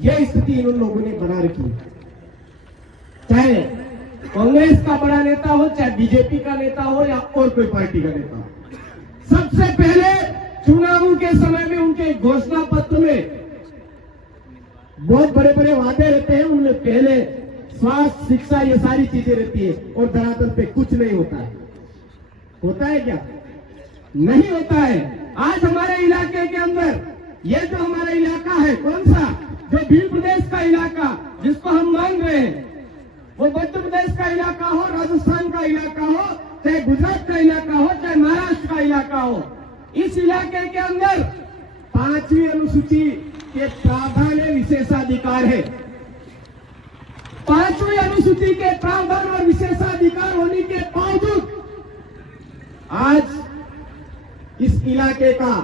ये स्थिति इन लोगों ने बना रखी है। चाहे कांग्रेस का बड़ा नेता हो, चाहे बीजेपी का नेता हो या और कोई पार्टी का नेता हो, सबसे पहले चुनावों के समय में उनके घोषणा पत्र में बहुत बड़े बड़े वादे रहते हैं, उनमें पहले स्वास्थ्य, शिक्षा, ये सारी चीजें रहती है और धरातल पे कुछ नहीं होता है। होता है क्या? नहीं होता है। आज हमारे इलाके के अंदर ये जो हमारा इलाका है, कौन सा, जो भील प्रदेश का इलाका जिसको हम मान रहे हैं, वो मध्य प्रदेश का इलाका हो, राजस्थान का इलाका हो, चाहे गुजरात का इलाका हो, चाहे महाराष्ट्र का इलाका हो, इस इलाके के अंदर 5वीं अनुसूची के प्रावधान में विशेषाधिकार है। 5वीं अनुसूची के प्रावधान और विशेषाधिकार होने के बावजूद आज इस इलाके का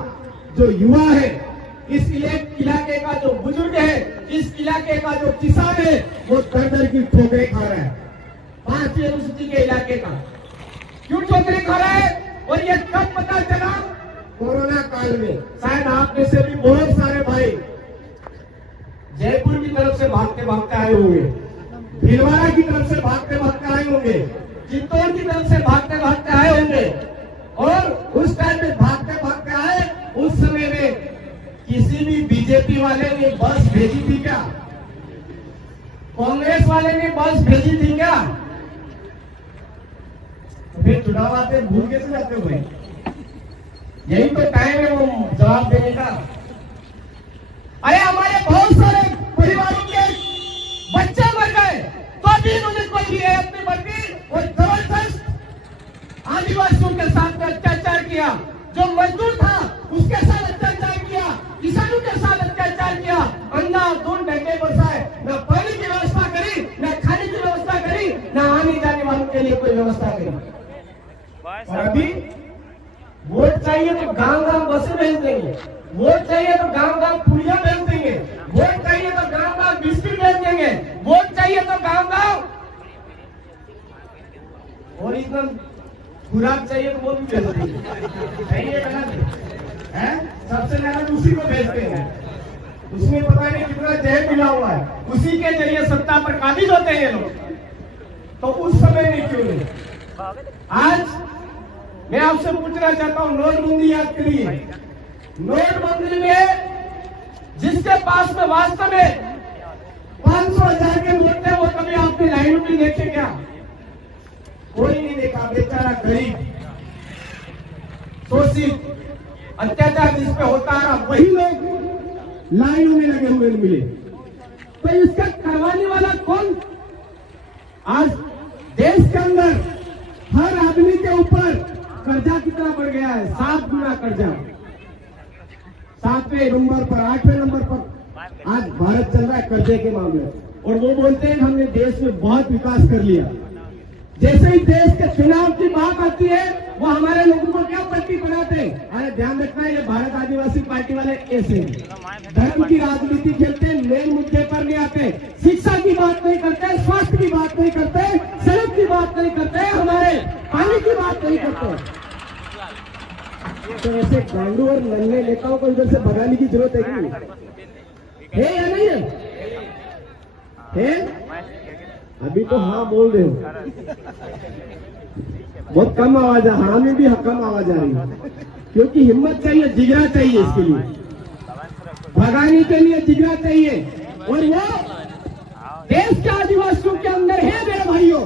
जो युवा है, इस इलाके का जो बुजुर्ग है, इस इलाके का जो किसान है, वो दर की ठोकरें खा रहा है। 5वीं अनुसूची के इलाके का क्यों ठोकरें खा रहा है? और ये कब पता चला? कोरोना काल में। शायद आप में से भी बहुत सारे भाई जयपुर की तरफ से भागते भागते आए होंगे, भीलवाड़ा की तरफ से भागते भागते आए होंगे, चित्तौड़ की तरफ से भागते भागते आए होंगे, और उस टाइम में भागते भागते आए, उस समय में किसी भी बीजेपी वाले ने बस भेजी थी क्या? कांग्रेस वाले ने बस भेजी थी क्या? फिर चुनाव आते भूल कैसे जाते हो भाई? यही तो टाइम है वो जवाब देने का। अरे हमारे बहुत सारे परिवारों के बच्चे मर गए तो भी इन्होंने कोई रियायत नहीं बरती और जबरदस्त आदिवासियों के साथ में अत्याचार किया। जो मजदूर था उसके साथ अत्याचार किया, किसानों के साथ अत्याचार किया, अंधाधुंध डंडे बरसाए, न पानी की व्यवस्था करी, न खाने की व्यवस्था करी, न आने जाने वालों के लिए कोई व्यवस्था करी। और अभी वोट चाहिए तो गांव गांव बसें भेज देंगे, वोट चाहिए तो गांव गांव पुड़िया भेज देंगे, वोट चाहिए तो गांव गांव बिस्किट भेज देंगे, वोट चाहिए तो गांव गांव ओरिजिनल खुराक चाहिए तो वो भी भेज देंगे। सबसे ज्यादा उसी को भेजते हैं, उसमें पता नहीं कितना जहर मिला हुआ है, उसी के जरिए सत्ता पर काबिज होते हैं ये लोग। तो उस समय में क्यों नहीं? आज मैं आपसे पूछना चाहता हूं, नोटबंदी याद करिए। नोटबंदी में जिसके पास में वास्तव में 500,000 के नोट थे, वो कभी आपने लाइन में देखे क्या? कोई नहीं देखा। बेचारा गरीब, शोषित, अत्याचार जिस पे होता रहा, वही लोग लाइनों में लगे हुए मिले। तो इसका करवाने वाला कौन? आज देश के अंदर हर आदमी के ऊपर कर्जा कितना बढ़ गया है? 7 गुना कर्जा। 7वें नंबर पर, 8वें नंबर पर आज भारत चल रहा है कर्जे के मामले। और वो बोलते हैं हमने देश में बहुत विकास कर लिया। जैसे ही देश के चुनाव की बात आती है, वो हमारे लोगों को क्या पट्टी बनाते हैं? अरे ध्यान रखना, ये भारत आदिवासी पार्टी वाले ऐसे धर्म की राजनीति खेलते हैं, मेन मुद्दे पर नहीं आते, शिक्षा की बात नहीं करते, स्वास्थ्य की बात नहीं करते, सड़क की बात नहीं करते, हमारे पानी की बात नहीं करते। तो ऐसे गांडू और नन्हे नेताओं को इधर से भगाने की जरूरत है कि है या नहीं है? अभी तो हाँ बोल रहे हो, बहुत कम आवाज है, हाँ में भी कम आवाज आ रही है, क्योंकि हिम्मत चाहिए, जिगरा चाहिए, इसके लिए भगाने के लिए जिगरा चाहिए। और वो देश के आदिवासियों के अंदर है मेरे भाइयों।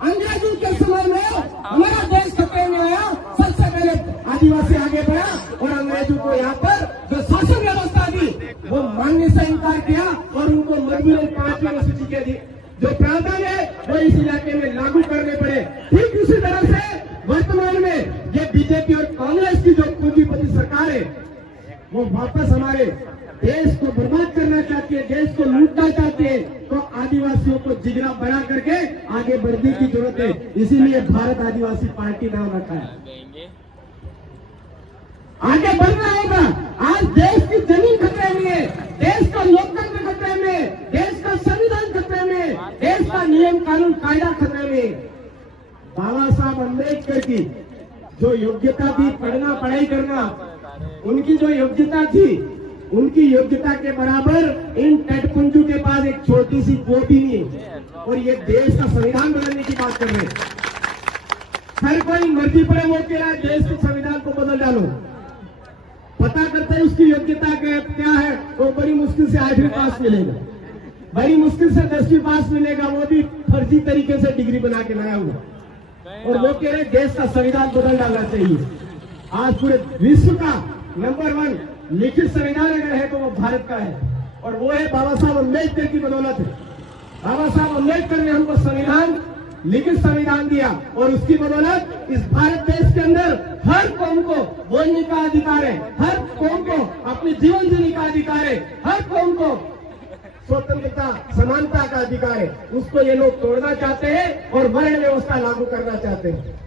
अंग्रेजों के समय में हमारा देश खतरे में आया, सबसे पहले आदिवासी आगे बढ़ा और अंग्रेजों को यहाँ पर जो शासन व्यवस्था दी वो मानने से इनकार किया और उनको मजबूरन 5वीं अनुसूची के दी जो प्रावधान है वो इस इलाके में लागू करने पड़े। ठीक उसी तरह से वर्तमान में ये बीजेपी और कांग्रेस की जो पूंजीपति सरकार है वो वापस हमारे देश को बर्बाद करना चाहती है, देश को लूटना चाहती है। तो आदिवासियों को जिगरा बना करके आगे बढ़ने की जरूरत है, इसीलिए भारत आदिवासी पार्टी नाम रखा है। आगे बढ़ना होगा। आज देश की जमीन खतरे में है, देश का लोकतंत्र खतरे में, देश का संविधान खतरे में, देश का नियम कानून कायदा खतरे में। बाबा साहब अम्बेडकर की जो योग्यता थी पढ़ना पढ़ाई करना, उनकी जो योग्यता थी उनकी योग्यता के बराबर इन टटपुंजू के पास एक छोटी सी वोट भी नहीं है, और ये देश का संविधान बदलने की बात कर रहे हैं। हर कोई मर्जी पर वोट के रहा, देश के संविधान को बदल डालो। पता करते हैं उसकी योग्यता क्या है, वो बड़ी मुश्किल से 8वीं पास मिलेगा, बड़ी मुश्किल से 10वीं पास मिलेगा, वो भी फर्जी तरीके से डिग्री बना के लाया हुआ। और वो कह रहे देश का संविधान बदल डालना चाहिए। आज पूरे विश्व का नंबर 1 लिखित संविधान अगर है तो वो भारत का है, और वो है बाबा साहब अम्बेडकर की बदौलत है। बाबा साहब अम्बेडकर ने हमको संविधान, लिखित संविधान दिया, और उसकी बदौलत इस भारत देश के अंदर हर कौम को बोलने का अधिकार है, हर कौम को अपने जीवन जीने का अधिकार है, हर कौम को स्वतंत्रता समानता का अधिकार है। उसको ये लोग तोड़ना चाहते हैं और वर्ण व्यवस्था लागू करना चाहते हैं।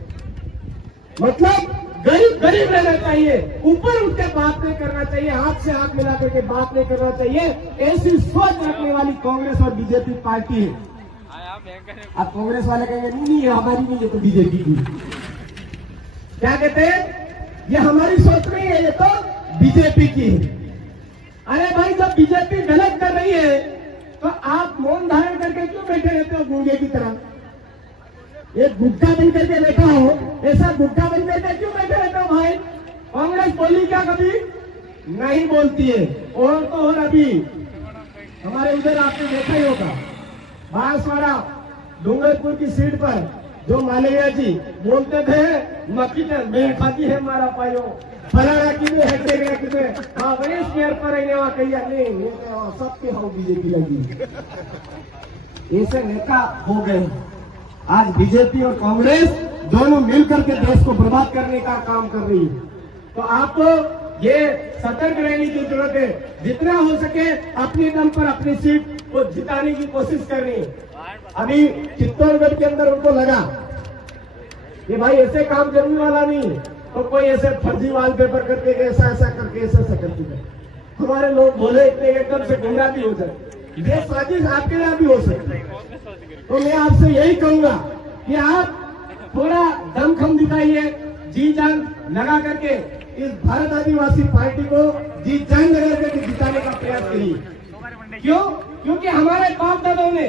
मतलब गरीब गरीब रहना चाहिए, ऊपर उठ के बात नहीं करना चाहिए, हाथ से हाथ मिला करके बात नहीं करना चाहिए। ऐसी सोच रखने वाली कांग्रेस और बीजेपी पार्टी है। अब कांग्रेस वाले कहेंगे नहीं ये हमारी नहीं, ये तो बीजेपी की। क्या कहते हैं, ये हमारी सोच नहीं है, ये तो बीजेपी की है। अरे भाई जब बीजेपी गलत कर रही है तो आप मौन धारण करके क्यों बैठे रहते हो गूंगे की तरह? एक गुड्ढा बन करके बैठा हो, ऐसा गुड्ढा बन करके क्यों बैठे रहते हो भाई? कांग्रेस बोली क्या कभी? नहीं बोलती है। और तो और अभी हमारे उधर आपने देखा ही होगा, बांसवाड़ा डूंगरपुर की सीट पर जो मालविया जी बोलते थे मक्की ने मैं खाती है मारा पायो फलाना की हाँ वही स्पेयर पर नहीं सबके हाउ बीजेपी लगी। ऐसे नेता हो गए। आज बीजेपी और कांग्रेस दोनों मिलकर के देश को बर्बाद करने का काम कर रही है। तो आपको ये सतर्क रहने की जरूरत है, जितना हो सके अपने दम पर अपनी सीट को जिताने की कोशिश करनी है। अभी चित्तौड़गढ़ के अंदर उनको लगा कि भाई ऐसे काम जरूरी वाला नहीं, तो कोई ऐसे फर्जी वॉलपेपर करके ऐसा ऐसा करके ऐसा करके हमारे लोग बोले इतने एकदम से गुंडा भी हो जाए, ये साजिश आपके यहाँ भी हो सकती है। तो मैं आपसे यही कहूंगा कि आप थोड़ा दमखम दिखाइए, जी जान लगा करके इस भारत आदिवासी पार्टी को जी जान लगा करके जिताने का प्रयास करिए। क्यों? क्योंकि हमारे बाप दादाओं ने